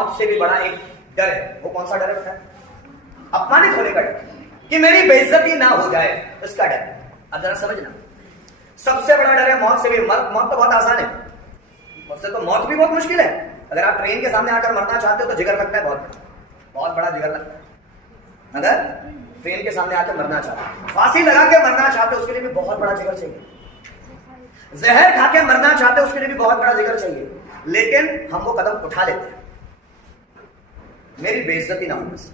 मौत से भी बड़ा एक डर है। वो कौन सा डर है? अपमानित होने का डर, कि मेरी बेइज्जती ना हो जाए, उसका डर। अब जरा समझना, सबसे बड़ा डर है मौत से भी। मौत तो बहुत आसान है, मुझसे तो मौत भी बहुत मुश्किल है। अगर आप ट्रेन के सामने आकर मरना चाहते हो तो जिगर लगता है, बहुत बड़ा जिगर लगता है। अगर ट्रेन के सामने आकर मरना चाहते हो, फांसी लगा के मरना चाहते हो, उसके लिए भी बहुत बड़ा जिगर चाहिए। जहर खा के मरना चाहते हो, उसके लिए भी बहुत बड़ा जिगर चाहिए। लेकिन हम वो कदम उठा लेते हैं, मेरी बेइज्जती ना हो। बस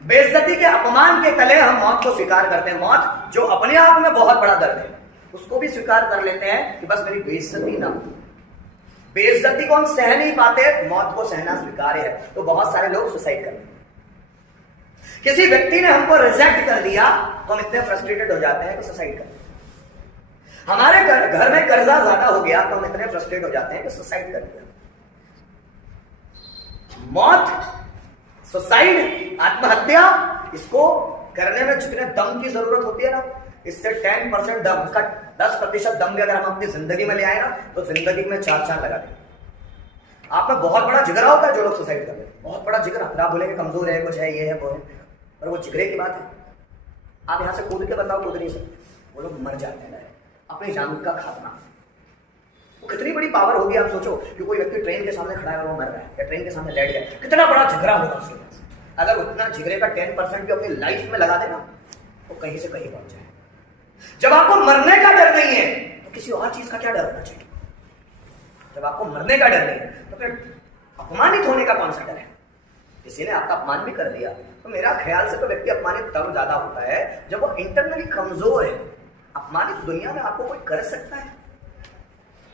बेइज्जती के अपमान के तले हम मौत को स्वीकार करते हैं। मौत जो अपने आप में बहुत बड़ा दर्द है, उसको भी स्वीकार कर लेते हैं कि बस मेरी बेइज्जती ना हो। बेइज्जती को हम सह नहीं पाते, मौत को सहना स्वीकार है। तो बहुत सारे लोग सुसाइड कर लेते हैं। किसी व्यक्ति ने हमको रिजेक्ट कर दिया तो हम इतने फ्रस्ट्रेटेड हो जाते हैं कि सुसाइड कर लेते हैं। हमारे घर में कर्जा ज्यादा हो गया तो हम इतने फ्रस्ट्रेट हो जाते हैं कि सुसाइड कर लिया। मौत, सुसाइड, आत्महत्या, इसको करने में जितने दम की जरूरत होती है ना, इससे 10% दम, उसका 10% दम भी अगर हम अपनी जिंदगी में ले आए ना, तो जिंदगी में 4 चांद लगा देंगे। आप में बहुत बड़ा जिगरा होता है जो लोग सुसाइड कर रहे हैं, बहुत बड़ा जिगरा। आप बोलेंगे कमजोर है, कुछ है, ये है, वो है, पर वो जिगरे की बात है। आप यहां से कूद के बताओ, कूद नहीं सकते। वो लोग मर जाते हैं, अपनी जान का खात्मा। वो कितनी बड़ी पावर होगी, आप सोचो कि कोई व्यक्ति ट्रेन के सामने खड़ा है और वो मर रहा है, या ट्रेन के सामने लेट गया, कितना बड़ा जिगरा होगा उसके पास। अगर उतना जिगरे का 10% भी अपनी लाइफ में लगा देना, वो कहीं से कहीं पहुंच जाए। जब आपको मरने का डर नहीं है तो किसी और चीज का क्या डर होना चाहिए? जब आपको मरने का डर नहीं है तो फिर अपमानित होने का कौन सा डर है? किसी ने आपका अपमान भी कर दिया तो मेरा ख्याल से तो व्यक्ति अपमानित तब ज्यादा होता है जब वो इंटरनली कमजोर है। अपमानित दुनिया में आपको कोई कर सकता है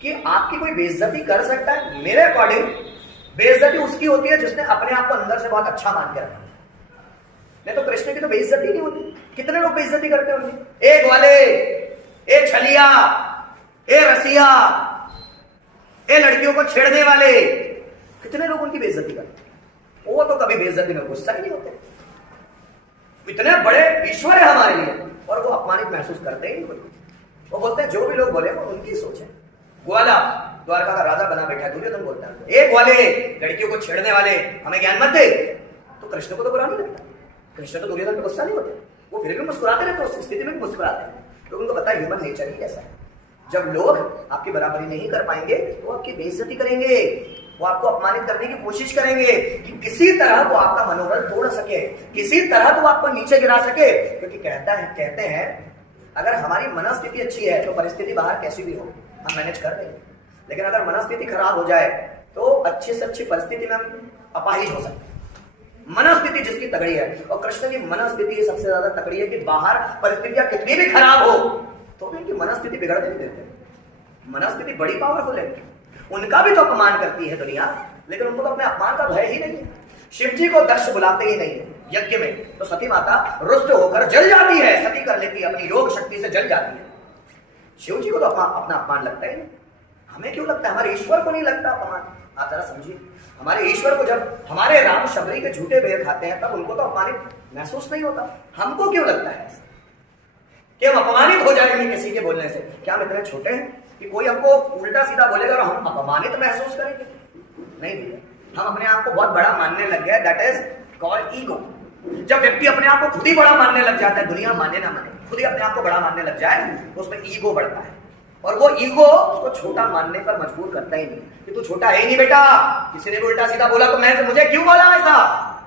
कि आपकी कोई बेइज्जती कर सकता है? मेरे अकॉर्डिंग बेइज्जती उसकी होती है जिसने अपने आप को अंदर से बहुत अच्छा मान के रखा। नहीं तो कृष्ण की तो बेइज्जती नहीं होती। कितने लोग बेइज्जती करते होंगे, ए ग्वाले, ए छलिया, ए रसिया, ए लड़कियों को छेड़ने वाले, कितने लोग उनकी बेइज्जती करते। वो तो कभी बेइज्जती में गुस्सा ही नहीं होते। इतने बड़े ईश्वर है हमारे लिए और वो अपमानित महसूस करते ही नहीं। वो बोलते हैं जो भी लोग बोले वो उनकी सोच है। ग्वाला द्वारका का राजा बना बैठा है, दुर्योधन बोलता है ए ग्वाले, लड़कियों को छेड़ने वाले, हमें ज्ञान मत दे। तो कृष्ण को तो बुरा नहीं लगता, कृष्ण तो दुर्योधन पे गुस्सा नहीं होते, वो फिर भी मुस्कुराते रहते, उस स्थिति में भी मुस्कुराते हैं, क्योंकि उनको पता है ह्यूमन नेचर ही ऐसा है। जब लोग आपकी बराबरी नहीं कर पाएंगे तो आपकी बेइज्जती करेंगे, वो आपको अपमानित करने की कोशिश करेंगे कि किसी तरह वो आपका मनोबल तोड़ सके, किसी तरह तो आपको नीचे गिरा सके। क्योंकि कहते हैं अगर हमारी मनस्थिति अच्छी है तो परिस्थिति बाहर कैसी भी हो हम मैनेज कर लेंगे, लेकिन अगर मनस्थिति खराब हो जाए तो अच्छी से अच्छी परिस्थिति में हम अपाहिज हो सकते हैं। मनस्थिति जिसकी तगड़ी है, और कृष्ण की मनस्थिति सबसे ज्यादा तगड़ी है कि बाहर परिस्थितियां कितनी भी खराब हो तो भी उनकी मनस्थिति बिगड़ने नहीं देते। मनस्थिति बड़ी पावरफुल है। उनका भी तो अपमान करती है दुनिया, लेकिन उनको तो अपने अपमान का भय ही नहीं है। शिव जी को दक्ष बुलाते ही नहीं है यज्ञ में, तो सती माता रुष्ट होकर जल जाती है, सती कर लेती है, अपनी योग शक्ति से जल जाती है। शिव जी को तो अपना अपमान लगता ही नहीं, हमें क्यों लगता है? हमारे ईश्वर को नहीं लगता अपमान। आप जरा समझिए, हमारे ईश्वर को जब हमारे राम शबरी के झूठे बेर खाते हैं तब उनको तो अपमानित महसूस नहीं होता, हमको क्यों लगता है ऐसा कि हम अपमानित हो जाएंगे किसी के बोलने से? क्या हम इतने छोटे हैं कि कोई हमको उल्टा सीधा बोलेगा और हम अपमानित महसूस करेंगे? नहीं भैया, हम अपने आप को बहुत बड़ा मानने लग गए, दैट इज कॉल्ड ईगो। जब व्यक्ति अपने आप को खुद ही बड़ा मानने लग जाता है, दुनिया माने ना माने, खुद ही अपने आप को बड़ा मानने लग जाए तो उसमें ईगो बढ़ता है, और वो ईगो उसको छोटा मानने पर मजबूर करता ही नहीं कि तू छोटा है ही नहीं बेटा, किसी ने भी उल्टा सीधा बोला तो मैं मुझे क्यों बोला ऐसा?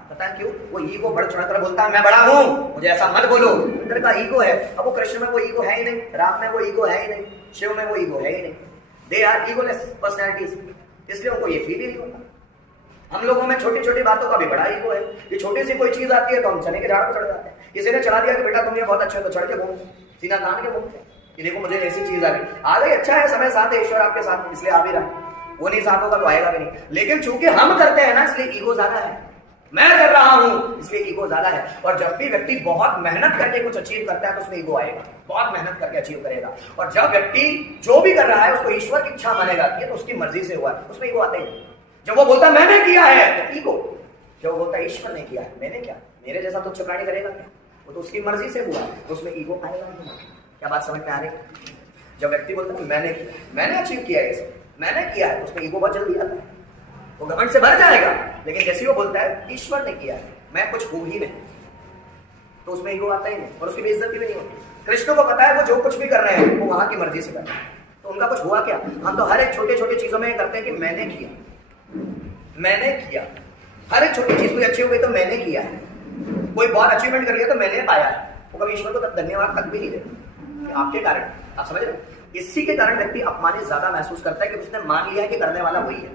पता है क्यों? वो ईगो बढ़ चढ़ कर बोलता है मैं बड़ा हूं, मुझे ऐसा मत बोलो। अंदर का ईगो है। अब वो कृष्ण में वो ईगो है ही नहीं, राम में वो ईगो है ही नहीं, शिव में वो ईगो है ही नहीं। दे आर ईगोलेस पर्सनैलिटीज, इसलिए उनको ये फील ही नहीं होता। हम लोगों में छोटी छोटी बातों का भी बड़ा ईगो है कि छोटी सी कोई चीज आती है तो हम चने के झाड़ पर चढ़ जाते हैं। किसी ने चढ़ा दिया कि बेटा तुम ये बहुत अच्छे हो, तो चढ़ के घूम, सीना तान के घूमते कि देखो मुझे ऐसी चीज आ गई, अच्छा है, समय साथ है, ईश्वर आपके साथ इसलिए आ भी रहा। वो नहीं साथ होगा तो आएगा भी नहीं, लेकिन चूंकि हम करते हैं ना इसलिए ईगो ज्यादा है। मैं कर रहा हूं इसलिए ईगो ज्यादा है। और जब भी व्यक्ति बहुत मेहनत करके कुछ अचीव करता है तो उसमें ईगो आएगा, बहुत मेहनत करके अचीव करेगा। और जब व्यक्ति जो भी कर रहा है उसको ईश्वर की इच्छा मानेगा कि तो उसकी मर्जी से हुआ है, उसमें ईगो आता ही नहीं। जब वो बोलता मैंने किया है तो ईगो, जब वो बोलता ईश्वर ने किया है, मैंने क्या, मेरे जैसा तुच्छ प्राणी करेगा क्या, वो तो उसकी मर्जी से हुआ है, तो उसमें ईगो आएगा नहीं। क्या बात समझ में आ रही है? जब व्यक्ति बोलता है मैंने किया, मैंने अचीव किया है, मैंने किया है, उसमें ईगो बहुत जल्दी आता है। वो घमंड से भर जाएगा, लेकिन जैसे वो बोलता है ईश्वर ने किया है, मैं कुछ हूं ही नहीं, तो उसमें ईगो आता ही नहीं और उसकी बेइज्जती भी नहीं होती। कृष्ण को पता है वो जो कुछ भी कर रहे हैं वो वहां की मर्जी से कर रहे हैं, तो उनका कुछ हुआ क्या? हम तो हर एक छोटे छोटे चीजों में करते हैं कि मैंने किया, हर एक छोटी चीज कोई अच्छी हो गई तो मैंने किया है, कोई बहुत अचीवमेंट कर लिया तो मैंने पाया है, वो कभी ईश्वर को तब धन्यवाद तक भी नहीं देते कि आपके कारण। आप समझ रहे हो? इसी के कारण व्यक्ति अपमानित ज्यादा महसूस करता है कि उसने मान लिया है कि करने वाला वही है,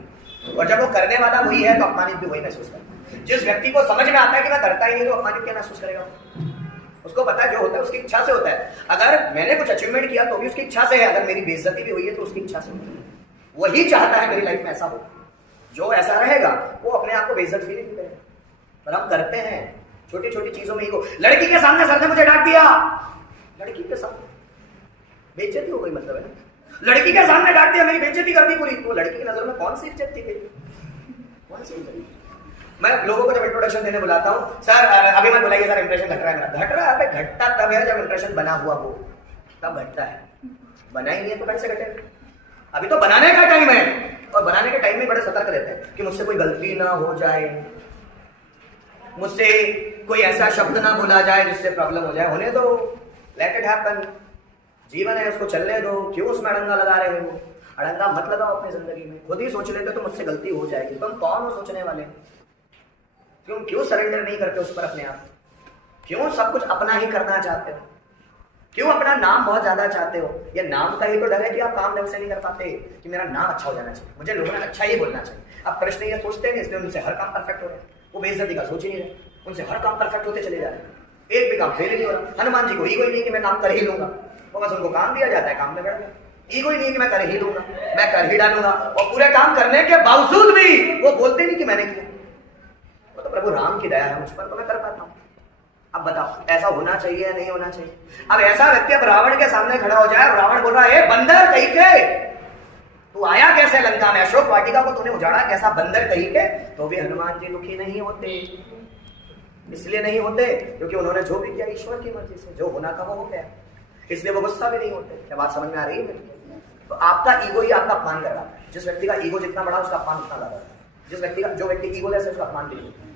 और जब वो करने वाला वही है तो अपमानित भी वही महसूस करता है। जिस व्यक्ति को समझ में आता है कि मैं करता ही नहीं तो अपमानित क्या महसूस करेगा? उसको पता है जो होता है उसकी इच्छा से होता है। अगर मैंने कुछ अचीवमेंट किया तो भी उसकी इच्छा से है, अगर मेरी बेइज्जती भी हुई है तो उसकी इच्छा से होती है। वही चाहता है मेरी लाइफ में ऐसा हो, जो ऐसा रहेगा वो अपने आप को बेइज्जत फील नहीं करेगा। पर हम करते हैं छोटी छोटी चीजों में ईगो। लड़की के सामने सर ने मुझे डांट दिया, लड़की के सामने बेइज्जती हो गई, मतलब है ना, लड़की के सामने डांट दिया, मेरी बेइज्जती कर दी पूरी, तो लड़की की नजर में कौन सी इज्जत थी गई? कौन सी इज्जत? मैं लोगों को जब इंट्रोडक्शन देने बुलाता हूँ, सर अभी मत बुलाइए सर, इंप्रेशन घट रहा है मेरा। घट रहा है? घटता तब है जब इंप्रेशन बना हुआ हो, तब घटता है। बना ही नहीं है तो कैसे घटे? अभी तो बनाने का टाइम है, और बनाने के टाइम में बड़े सतर्क रहते हैं कि मुझसे कोई गलती ना हो जाए, मुझसे कोई ऐसा शब्द ना बोला जाए जिससे प्रॉब्लम हो जाए। होने दो, लेट इट हैपन, जीवन है उसको चलने दो, क्यों उसमें अड़ंगा लगा रहे हो? अड़ंगा मत लगाओ अपनी जिंदगी में। खुद ही सोच लेते तो मुझसे गलती हो जाएगी, तुम कौन हो सोचने वाले? क्यों सरेंडर नहीं करते उस पर अपने आप? क्यों सब कुछ अपना ही करना चाहते हो? क्यों अपना नाम बहुत ज्यादा चाहते हो? ये नाम का ही तो डर है कि आप काम ढंग से नहीं कर पाते, कि मेरा नाम अच्छा हो जाना चाहिए, मुझे लोगों ने अच्छा ही बोलना चाहिए। अब कृष्ण ये सोचते हैं इसलिए उनसे हर काम परफेक्ट हो रहे हैं, वो बेइज्जती का सोच ही नहीं रहे, उनसे हर काम परफेक्ट होते चले जा रहे हैं, एक भी काम फेल नहीं हो रहा। हनुमान जी को ईगो ही नहीं कि मैं काम कर ही लूंगा, वो बस उनको काम दिया जाता है, काम में बैठ गए। ईगो ही नहीं कि मैं कर ही लूंगा, मैं कर ही डालूंगा, और पूरे काम करने के बावजूद भी वो बोलते नहीं कि मैंने किया। वो तो प्रभु राम की दया है मुझ पर, तो मैं कर पाता हूँ। अब बताओ ऐसा होना चाहिए या नहीं होना चाहिए? अब ऐसा व्यक्ति अब रावण के सामने खड़ा हो जाए, रावण बोल रहा है बंदर कहीं के, तू आया कैसे लंका में, अशोक वाटिका को तूने उजाड़ा कैसा, बंदर कहीं के? तो भी हनुमान जी दुखी नहीं होते। इसलिए नहीं होते क्योंकि उन्होंने जो भी किया ईश्वर की मर्जी से, जो होना था वो हो गया, इसलिए वो गुस्सा भी नहीं होते। क्या बात समझ में आ रही है? तो आपका ईगो ही आपका अपमान कर रहा है। जिस व्यक्ति का ईगो जितना बड़ा उसका अपमान उतना ज्यादा है। जो व्यक्ति ईगो लेस है उसका अपमान भी नहीं होता।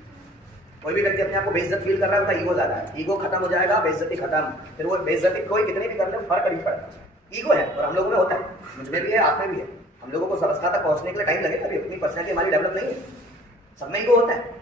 कोई भी व्यक्ति अपने आप को बेइज्जत फील कर रहा है, उसका ईगो ज्यादा है। ईगो खत्म हो जाएगा, बेइज्जती खत्म, फिर वो बेइज्जती कोई कितनी भी कर ले फर्क नहीं पड़ता। ईगो है और हम लोगों में होता है, मुझमें भी है, आप में भी है। हम लोगों को संस्था तक पहुंचने के लिए टाइम लगेगा, अभी अपनी पर्सनैलिटी हमारी डेवलप नहीं है, सब में ईगो होता है।